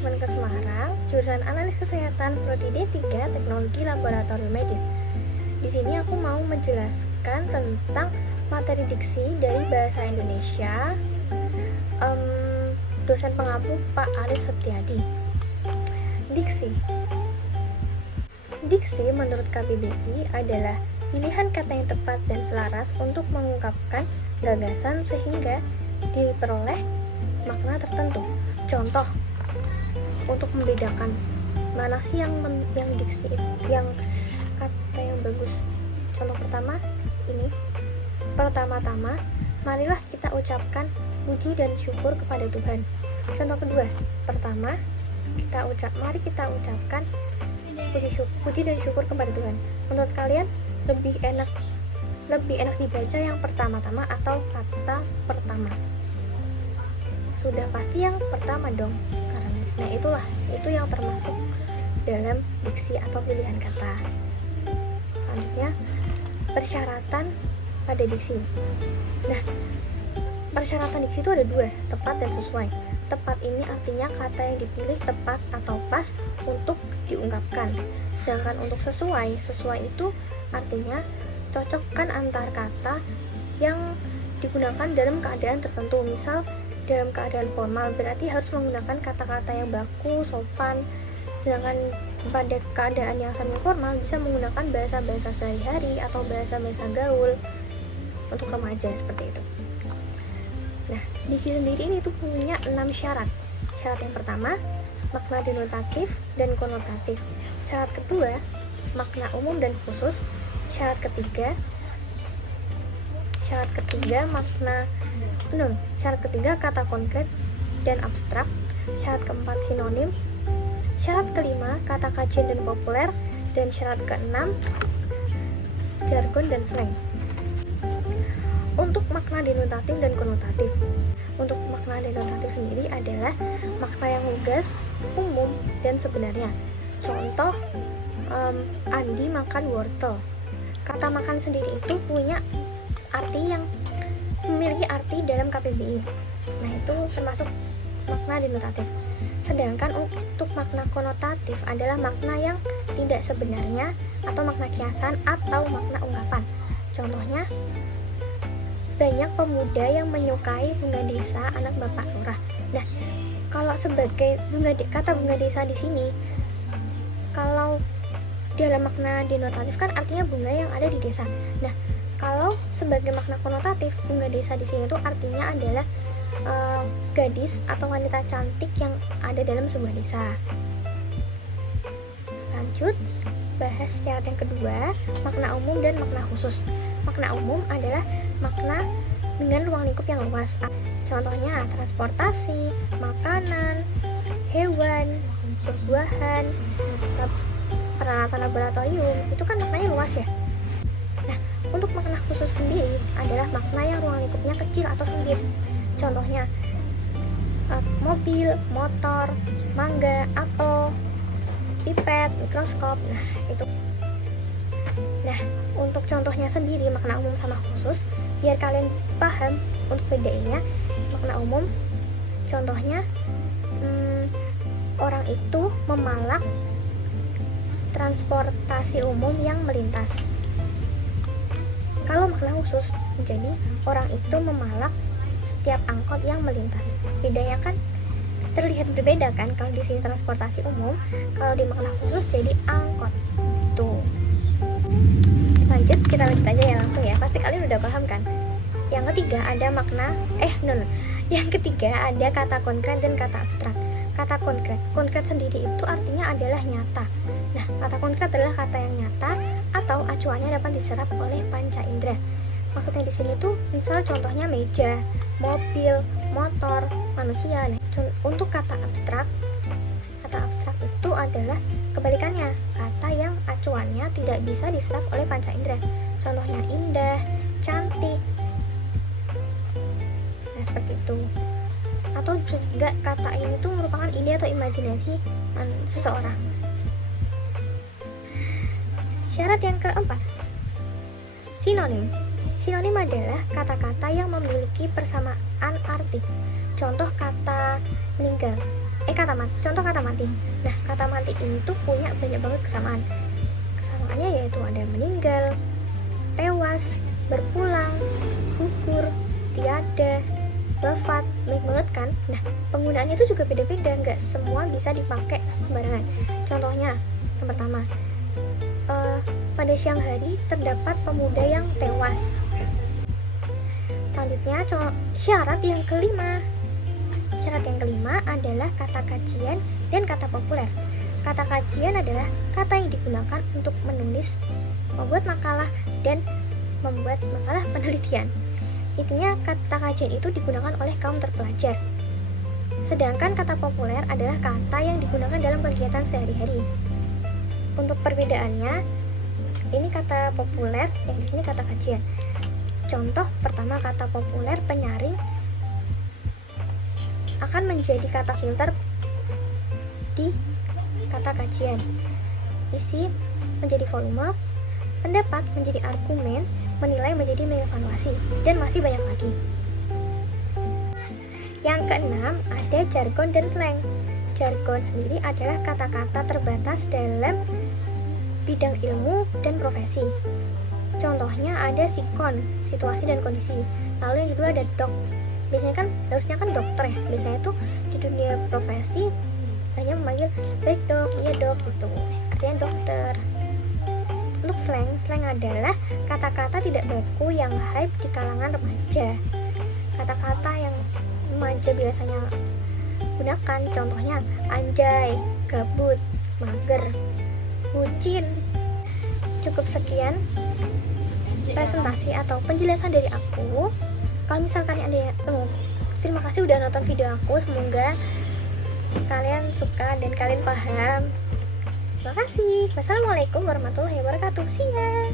Kemenkes Semarang, jurusan Analis Kesehatan Prodi D3 Teknologi Laboratorium Medis. Di sini aku mau menjelaskan tentang materi diksi dari Bahasa Indonesia. Dosen pengampu Pak Arif Setiadi. Diksi. Diksi menurut KBBI adalah pilihan kata yang tepat dan selaras untuk mengungkapkan gagasan sehingga diperoleh makna tertentu. Contoh, untuk membedakan mana sih yang diksi, yang kata yang bagus. Contoh pertama ini. Pertama-tama, marilah kita ucapkan puji dan syukur kepada Tuhan. Contoh kedua, pertama, mari kita ucapkan puji dan syukur kepada Tuhan. Menurut kalian lebih enak dibaca yang pertama-tama atau kata pertama? Sudah pasti yang pertama dong. Nah, itu yang termasuk dalam diksi atau pilihan kata. Selanjutnya, persyaratan pada diksi. Nah, persyaratan diksi itu ada dua, tepat dan sesuai. Tepat ini artinya kata yang dipilih tepat atau pas untuk diungkapkan. Sedangkan untuk sesuai itu artinya cocokkan antar kata yang digunakan dalam keadaan tertentu. Misal dalam keadaan formal berarti harus menggunakan kata-kata yang baku, sopan. Sedangkan pada keadaan yang semi formal bisa menggunakan bahasa-bahasa sehari-hari atau bahasa-bahasa gaul untuk remaja seperti itu. Nah, diksi sendiri ini tuh punya 6 syarat. Syarat yang pertama, makna denotatif dan konotatif. Syarat kedua, makna umum dan khusus. Syarat ketiga kata konkret dan abstrak. Syarat keempat, sinonim. Syarat kelima, kata kajian dan populer. Dan syarat keenam, jargon dan slang. Untuk makna denotatif dan konotatif. Untuk makna denotatif sendiri adalah makna yang lugas, umum, dan sebenarnya. Contoh, Andi makan wortel. Kata makan sendiri itu punya arti yang memiliki arti dalam KBBI. Nah, itu termasuk makna denotatif. Sedangkan untuk makna konotatif adalah makna yang tidak sebenarnya atau makna kiasan atau makna ungkapan. Contohnya, banyak pemuda yang menyukai bunga desa anak bapak lurah. Nah, kalau sebagai kata bunga desa di sini, kalau dalam makna denotatif kan artinya bunga yang ada di desa. Nah, kalau sebagai makna konotatif, bunga desa di sini tuh artinya adalah gadis atau wanita cantik yang ada dalam sebuah desa. Lanjut, bahas syarat yang kedua, makna umum dan makna khusus. Makna umum adalah makna dengan ruang lingkup yang luas. Contohnya transportasi, makanan, hewan, buah-buahan, peralatan laboratorium. Itu kan maknanya luas ya. Nah, untuk makna khusus sendiri adalah makna yang ruang lingkupnya kecil atau sempit. Contohnya mobil, motor, mangga, apel, pipet, mikroskop. Nah, itu. Nah, untuk contohnya sendiri makna umum sama khusus, biar kalian paham untuk bedainnya. Makna umum, contohnya orang itu memalak transportasi umum yang melintas. Kalau makna khusus menjadi orang itu memalak setiap angkot yang melintas. Bedanya kan terlihat berbeda kan, kalau di sini transportasi umum, kalau di makna khusus jadi angkot. Tuh. Kita lanjut aja ya langsung ya. Pasti kalian udah paham kan? Yang ketiga ada Yang ketiga ada kata konkret dan kata abstrak. Kata konkret sendiri itu artinya adalah nyata. Nah, kata konkret adalah kata yang nyata atau acuannya dapat diserap oleh panca indera. Maksudnya di sini tuh misal contohnya meja, mobil, motor, manusia. Nah, untuk kata abstrak itu adalah kebalikannya, kata yang acuannya tidak bisa diserap oleh panca indera. Contohnya indah, cantik. Nah, seperti itu. Atau juga kata ini tuh merupakan ide atau imajinasi seseorang. Syarat yang keempat, sinonim. Sinonim adalah kata-kata yang memiliki persamaan arti. Contoh kata meninggal. contoh kata mati. Nah, kata mati ini tuh punya banyak banget kesamaan. Kesamaannya yaitu ada meninggal, tewas, berpulang, gugur, tiada, wafat. Baik banget kan? Nah, penggunaannya itu juga beda-beda, nggak semua bisa dipakai sembarangan. Contohnya, yang pertama, pada siang hari terdapat pemuda yang tewas. Selanjutnya, syarat yang kelima. Syarat yang kelima adalah kata kajian dan kata populer. Kata kajian adalah kata yang digunakan untuk menulis, membuat makalah, dan membuat makalah penelitian. Intinya kata kajian itu digunakan oleh kaum terpelajar. Sedangkan kata populer adalah kata yang digunakan dalam kegiatan sehari-hari. Untuk perbedaannya, ini kata populer, yang di sini kata kajian. Contoh pertama, kata populer penyaring akan menjadi kata filter di kata kajian. Isi menjadi volume, pendapat menjadi argumen, menilai menjadi mengevaluasi, dan masih banyak lagi. Yang keenam, ada jargon dan slang. Jargon sendiri adalah kata-kata terbatas dalam bidang ilmu dan profesi. Contohnya ada sikon, situasi dan kondisi. Lalu yang kedua ada dok. Biasanya kan harusnya kan dokter ya. Biasanya tuh di dunia profesi hanya memanggil baik dok, iya dok gitu. Artinya dokter. Untuk slang adalah kata-kata tidak baku yang hype di kalangan remaja. Kata-kata yang remaja biasanya gunakan, contohnya anjay, gabut, mager, bucin. Cukup sekian presentasi atau penjelasan dari aku. Kalau misalkan ada terima kasih udah nonton video aku. Semoga kalian suka dan kalian paham. Terima kasih. Wassalamualaikum warahmatullahi wabarakatuh. See ya.